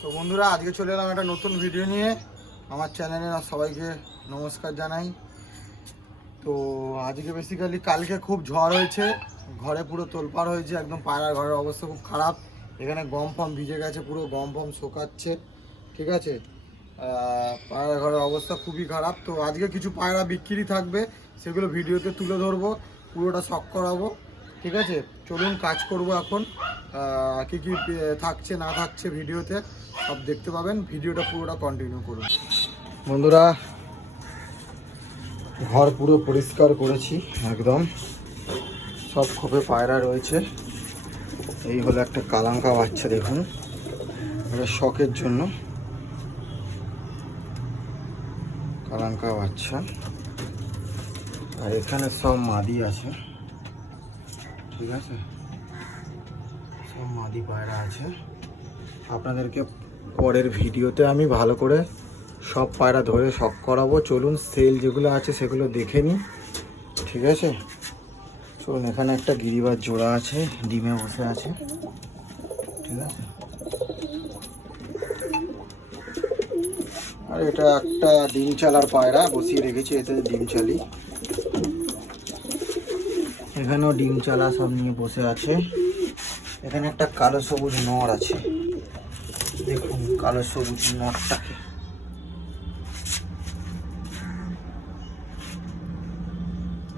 তো বন্ধুরা, আজকে চলে এলাম একটা নতুন ভিডিও নিয়ে। আমার চ্যানেলে সবাইকে নমস্কার জানাই। তো আজকে বেসিক্যালি কালকে খুব ঝড় হয়েছে, ঘরে পুরো তোলপাড় হয়েছে, একদম পায়রার ঘরের অবস্থা খুব খারাপ। এখানে গম ফম ভিজে গেছে, পুরো গম ফম শোকাচ্ছে, ঠিক আছে। পায়রার ঘরের অবস্থা খুবই খারাপ। তো আজকে কিছু পায়রা বিক্রি থাকবে, সেগুলো ভিডিওতে তুলে ধরবো, পুরোটা শখ করাবো, ঠিক আছে। চলুন কাজ করব এখন। কী কী থাকছে না থাকছে ভিডিওতে সব দেখতে পাবেন, ভিডিওটা পুরোটা কন্টিনিউ করুন। বন্ধুরা, ঘর পুরো পরিষ্কার করেছি একদম, সব খোপে পায়রা রয়েছে। এই হলো একটা কালাঙ্কা বাচ্চা, দেখুন, এটা শখের জন্য কালাঙ্কা বাচ্চা। আর এখানে সব মাদি আছে, ঠিক আছে, সব মাদি পায়রা আছে। আপনাদেরকে পরের ভিডিওতে আমি ভালো করে সব পায়রা ধরে শখ করাবো। চলুন সেল যেগুলো আছে সেগুলো দেখে নিই, ঠিক আছে। চলুন, এখানে একটা গিরিবাজ জোড়া আছে, ডিমে বসে আছে, ঠিক আছে। আর এটা একটা ডিম চালার পায়রা বসিয়ে রেখেছি, এতে ডিম চালি। এখানেও ডিম চালা সব নিয়ে বসে আছে। এখানে একটা কালো সবুজ নর আছে, দেখুন কালো সবুজ নরটাকে।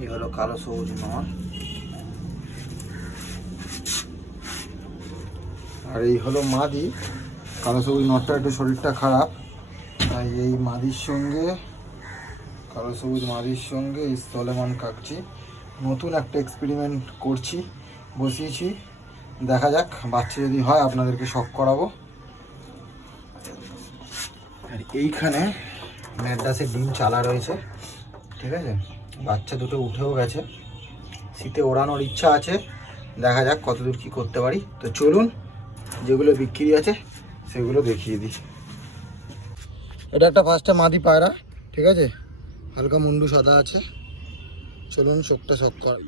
এই হলো কালো সবুজ নর, আর এই হলো মাদি। কালো সবুজ নরটা একটু শরীরটা খারাপ, তাই এই মাদির সঙ্গে, কালো সবুজ মাদির সঙ্গে এই স্থলেমান কাকছি নতুন একটা এক্সপেরিমেন্ট করছি, বসিয়েছি। দেখা যাক, বাচ্চা যদি হয় আপনাদেরকে শখ করাবো। আর এইখানে ম্যাড্রাসের ডিম চালা রয়েছে, ঠিক আছে। বাচ্চা দুটো উঠেও গেছে, শীতে ওড়ানোর ইচ্ছা আছে, দেখা যাক কতদূর কি করতে পারি। তো চলুন, যেগুলো বিক্রি আছে সেগুলো দেখিয়ে দিই। এটা একটা ফার্স্টে মাদি পায়রা, ঠিক আছে, হালকা মুন্ডু সাদা আছে। চলুন চোখটা শখ কর।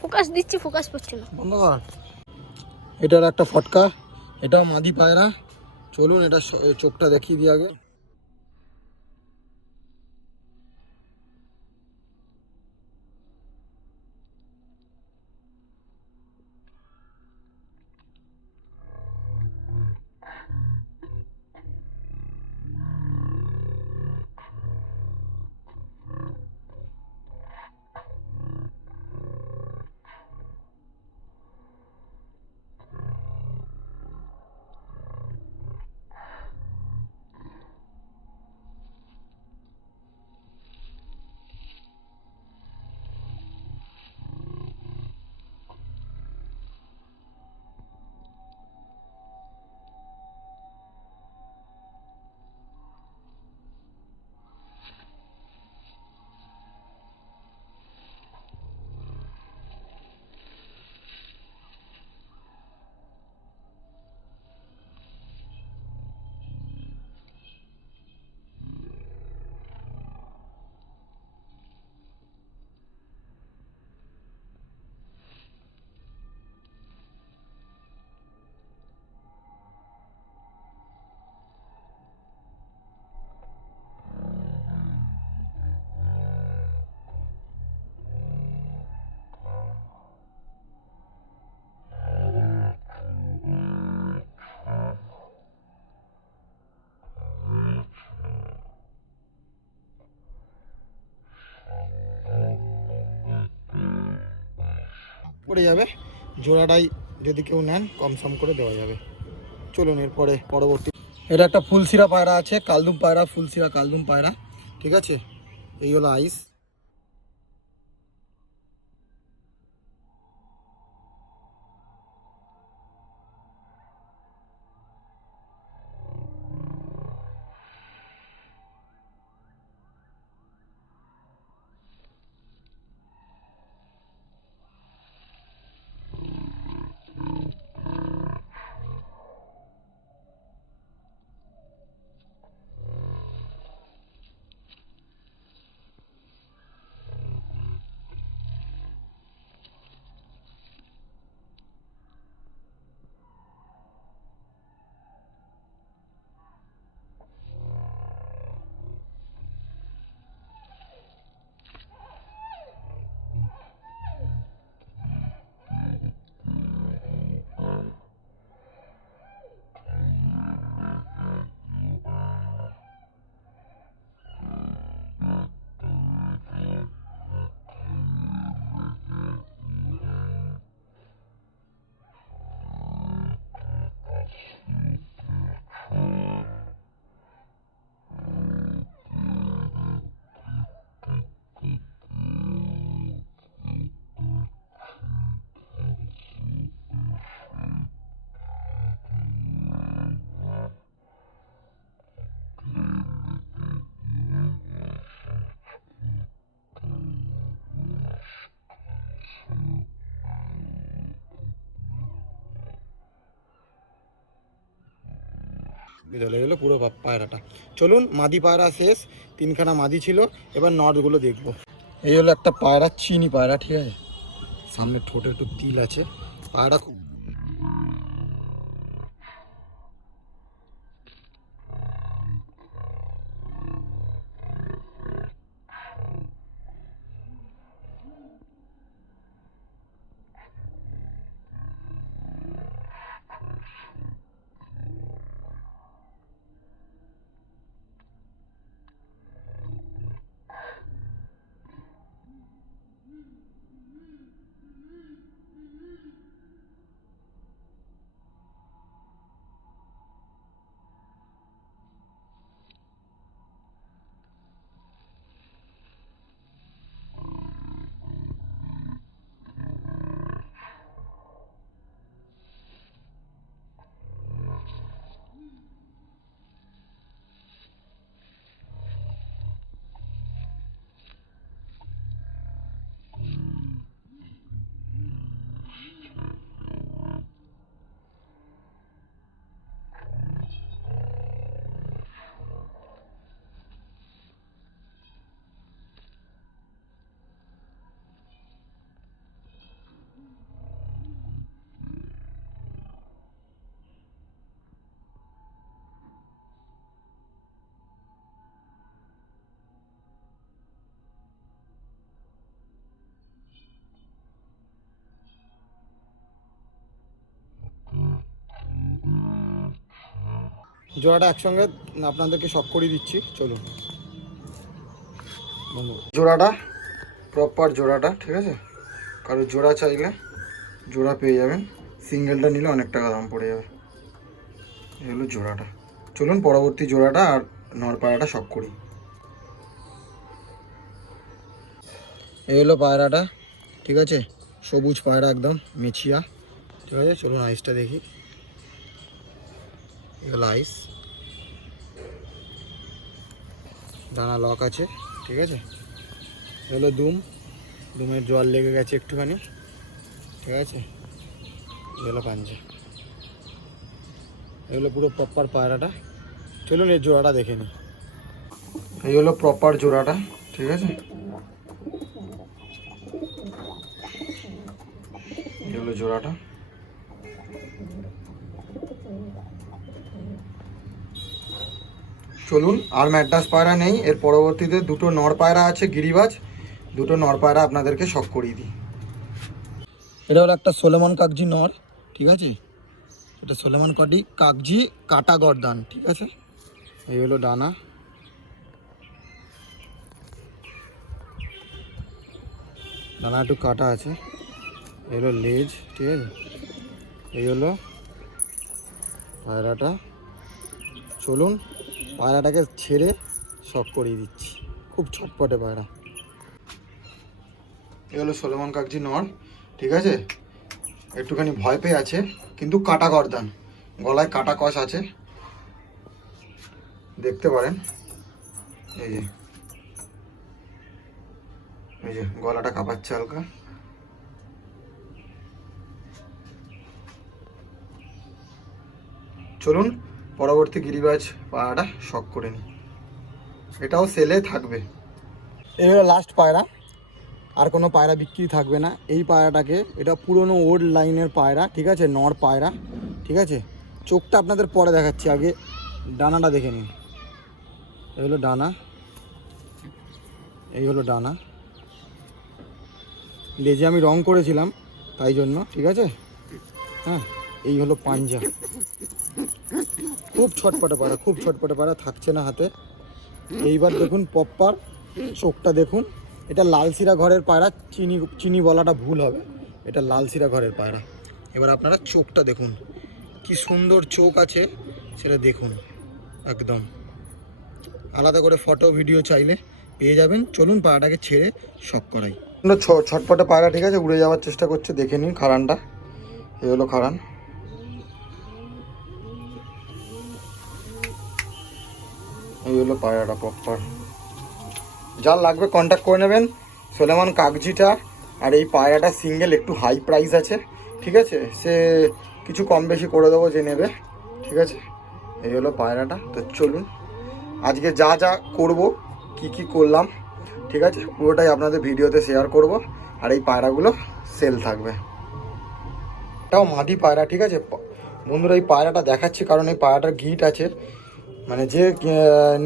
ফোকাস দিচ্ছি, ফোকাস করছে না। বন্ধ কর। এটার একটা ফটকা, এটাও মাদি পায়রা। চলুন এটা চোখটা দেখিয়ে দিই আগে। পড়ে যাবে, জোড়াটাই যদি কেউ নেন কম সম করে দেওয়া যাবে। চলুন এরপরে পরবর্তী, এটা একটা ফুলশিরা পায়রা আছে, কালদুম পায়রা, ফুলশিরা কালদুম পায়রা, ঠিক আছে। এই হলো আইস। চলে গেলো পুরো পায়রাটা। চলুন, মাদি পায়রা শেষ, 3খানা মাদি ছিল, এবার নটগুলো দেখবো। এই হলো একটা পায়রা, চিনি পায়রা, ঠিক আছে। সামনে ঠোঁটে একটু তিল আছে, পায়রা খুব জোড়াটা একসঙ্গে আপনাদেরকে শক করে দিচ্ছি। চলুন, জোড়াটা প্রপার জোড়াটা, ঠিক আছে। কারো জোড়া চাইলে জোড়া পেয়ে যাবেন, সিঙ্গেলটা নিলে অনেক টাকা দাম পড়ে যাবে। এই হলো জোড়াটা। চলুন পরবর্তী জোড়াটা আর নরপায়রাটা শক করি। এই হলো পায়রাটা, ঠিক আছে, সবুজ পায়রা, একদম মেছিয়া, ঠিক আছে। চলুন আইসটা দেখি। এই হলো আইস, ডানা লক আছে, ঠিক আছে। হলো দুম, দুমের জল লেগে গেছে একটুখানি, ঠিক আছে। এগুলো পাঞ্জা, এগুলো পুরো প্রপার পায়রাটা। চলুন এর জোড়াটা দেখে নিই। এই হলো প্রপার জোড়াটা, ঠিক আছে। এই হলো জোড়াটা। চলুন, আর ম্যাড্রাস পায়রা নেই, এর পরবর্তীতে দুটো নর পায়রা আছে গিরিবাজ, দুটো নর পায়রা আপনাদেরকে শক করিয়ে দিই। এটা হলো একটা সোলেমন কাগজি নর, ঠিক আছে। এটা সোলেমন কাগজি কাটা গর্দান, ঠিক আছে। এই হলো ডানা, ডানা একটু কাটা আছে। এই হলো লেজ, ঠিক আছে। এই হলো পায়রাটা। চলুন পায়রাটাকে ছেড়ে শক করিয়ে দিচ্ছি। খুব ছটপটে পায়রা। এই হলো সোলেমন কাকজি নর, ঠিক আছে। একটুখানি ভয় পেয়ে আছে, কিন্তু কাটা গর্দান, গলায় কাটা কষ আছে, দেখতে পারেন। এই যে এই যে গলাটা কাঁপাচ্ছে হালকা। চলুন পরবর্তী গিরিবাজ পায়রাটা শক করে নিই। এটাও সেলে থাকবে। এই হলো লাস্ট পায়রা, আর কোনো পায়রা বিক্রি থাকবে না। এই পায়রাটাকে, এটা পুরনো ওল্ড লাইনের পায়রা, ঠিক আছে, নর পায়রা, ঠিক আছে। চোখটা আপনাদের পরে দেখাচ্ছি, আগে ডানাটা দেখে নিন। এই হলো ডানা, এই হলো ডানা। লেজে আমি রং করেছিলাম তাই জন্য, ঠিক আছে। হ্যাঁ, এই হলো পাঞ্জা। খুব ছটপটে পায়রা, খুব ছটপটে পায়রা, থাকছে না হাতে। এইবার দেখুন পপ্পার চোখটা দেখুন। এটা লালশিরা ঘরের পায়রা, চিনি বলাটা ভুল হবে, এটা লালশিরা ঘরের পায়রা। এবার আপনারা চোখটা দেখুন, কি সুন্দর চোখ আছে সেটা দেখুন। একদম আলাদা করে ফটো ভিডিও চাইলে পেয়ে যাবেন। চলুন পায়রাটাকে ছেড়ে শক করাই। ছটপটে পায়রা, ঠিক আছে, উড়ে যাওয়ার চেষ্টা করছে, দেখে নিন খাড়ানটা। এই হলো খাড়ান। এই হলো পায়রাটা পপ্পার। যার লাগবে কন্ট্যাক্ট করে নেবেন। সোলেমন কাগজিটা আর এই পায়রাটা সিঙ্গেল একটু হাই প্রাইস আছে, ঠিক আছে। সে কিছু কম বেশি করে দেবো যে নেবে, ঠিক আছে। এই হলো পায়রাটা। তো চলুন আজকে যা যা করব, কি করলাম, ঠিক আছে, পুরোটাই আপনাদের ভিডিওতে শেয়ার করব। আর এই পায়রাগুলো সেল থাকবে। এটাও মাদি পায়রা, ঠিক আছে বন্ধুরা। এই পায়রাটা দেখাচ্ছি কারণ এই পায়রাটার গিট আছে, মানে যে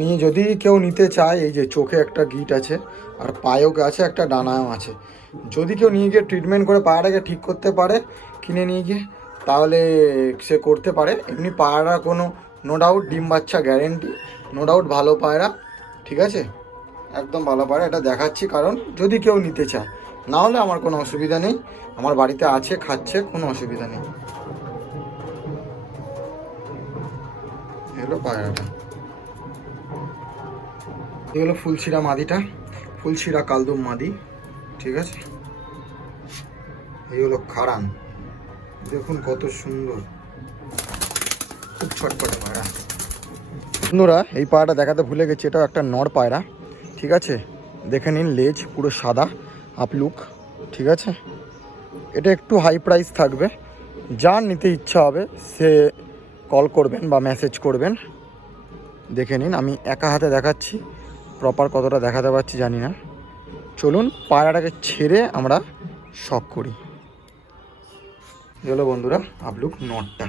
নিয়ে যদি কেউ নিতে চায়, এই যে চোখে একটা গিট আছে, আর পায়েও আছে, একটা ডানাও আছে। যদি কেউ নিয়ে গিয়ে ট্রিটমেন্ট করে পায়রাটাকে ঠিক করতে পারে, কিনে নিয়ে গিয়ে, তাহলে সে করতে পারে। এমনি পায়রা কোনো নো ডাউট ডিম বাচ্চা গ্যারেন্টি, নো ডাউট ভালো পায়রা, ঠিক আছে, একদম ভালো পায়রা। এটা দেখাচ্ছি কারণ যদি কেউ নিতে চায়, না হলে আমার কোনো অসুবিধা নেই, আমার বাড়িতে আছে, খাচ্ছে, কোনো অসুবিধা নেই। এগুলো পায়রাটা। এই হলো ফুলছিরা মাদিটা, ফুলছিরা কালদম মাদি, ঠিক আছে। এই হলো খাড়ান, দেখুন কত সুন্দর, খুব ছটপটে পায়রা। বন্ধুরা এই পায়রাটা দেখাতে ভুলে গেছি, এটাও একটা নর পায়রা, ঠিক আছে। দেখে নিন লেজ পুরো সাদা, আপলুক, ঠিক আছে। এটা একটু হাই প্রাইস থাকবে। যার নিতে ইচ্ছা হবে সে কল করবেন বা মেসেজ করবেন। দেখে নিন, আমি একা হাতে দেখাচ্ছি, প্রপার কতটা দেখাতে পারছি জানি না। চলুন পায়রাটাকে ছেড়ে আমরা শক করি। চলো বন্ধুরা, আপলুক নটটা।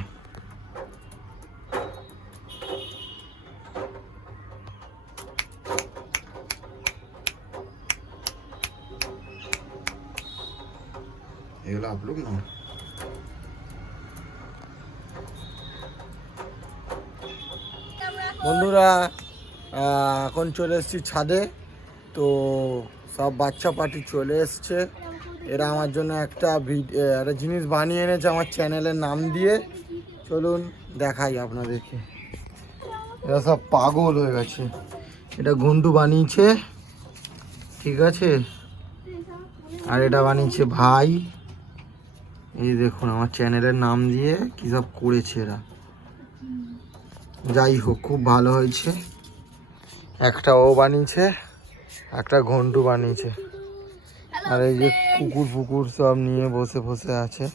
এগুলো আপলুক নট। বন্ধুরা এখন চলে এসেছি ছাদে। তো সব বাচ্চা পার্টি চলে এসছে। এরা আমার জন্য একটা জিনিস বানিয়ে এনেছে আমার চ্যানেলের নাম দিয়ে। চলুন দেখাই আপনাদেরকে। এরা সব পাগল হয়ে গেছে। এটা ঘন্টু বানিয়েছে, ঠিক আছে, আর এটা বানিয়েছে ভাই। এই দেখুন আমার চ্যানেলের নাম দিয়ে কী সব করেছে এরা। যাই হোক, খুব ভালো হয়েছে। একটা ও বানিয়েছে, একটা ঘন্টু বানিয়েছে, আর এই যে কুকুর ফুকুর সব নিয়ে বসে বসে আছে।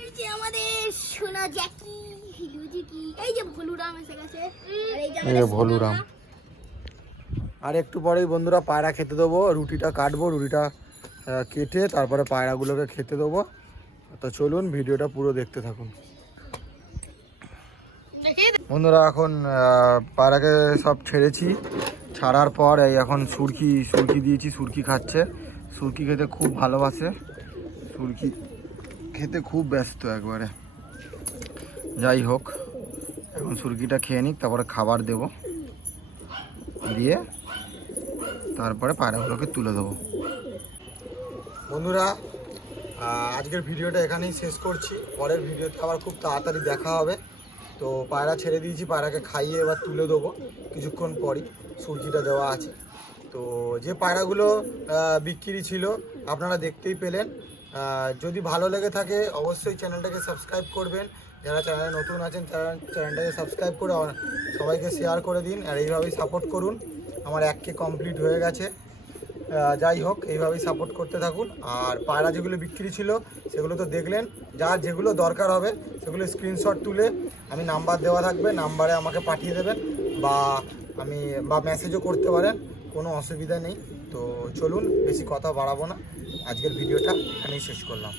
এই যে আমাদের সোনা জ্যাকি, হিলু জ্যাকি, এই যে ভলুরাম এসে গেছে, আর এই যে এই যে ভলুরাম। আর একটু পরেই বন্ধুরা পায়রা খেতে দেবো, রুটিটা কাটবো, রুটিটা কেটে তারপরে পায়রাগুলোকে খেতে দেবো। তো চলুন ভিডিওটা পুরো দেখতে থাকুন বন্ধুরা। এখন পায়রাকে সব ছেড়েছি, ছাড়ার পর এই এখন সুরকি দিয়েছি, সুরকি খাচ্ছে। সুরকি খেতে খুব ভালোবাসে, সুরকি খেতে খুব ব্যস্ত একবারে। যাই হোক, এখন সুরকিটা খেয়ে নিক, তারপরে খাবার দেব, দিয়ে তারপরে পায়রাগুলোকে তুলে দেবো। বন্ধুরা আজকের ভিডিওটা এখানেই শেষ করছি। পরের ভিডিওতে আবার খুব তাড়াতাড়ি দেখা হবে। তো পায়রা ছেড়ে দিয়েছি, পায়রাকে খাইয়ে এবার তুলে দেবো কিছুক্ষণ পরই, সূর্যিটা দেওয়া আছে। তো যে পায়রাগুলো বিক্রি ছিল আপনারা দেখতেই পেলেন। যদি ভালো লেগে থাকে অবশ্যই চ্যানেলটাকে সাবস্ক্রাইব করবেন। যারা চ্যানেলে নতুন আছেন তারা চ্যানেলটাকে সাবস্ক্রাইব করে সবাইকে শেয়ার করে দিন, আর এইভাবেই সাপোর্ট করুন। আমার 1K কমপ্লিট হয়ে গেছে। যাই হোক, এইভাবেই সাপোর্ট করতে থাকুন। আর পায়রা যেগুলো বিক্রি ছিল সেগুলো তো দেখলেন, যার যেগুলো দরকার হবে সেগুলো স্ক্রিনশট তুলে আমি নাম্বার দেওয়া থাকবে, নাম্বারে আমাকে পাঠিয়ে দেবেন বা মেসেজও করতে পারেন, কোনো অসুবিধা নেই। তো চলুন, বেশি কথা বাড়াবো না, আজকের ভিডিওটা এখানেই শেষ করলাম।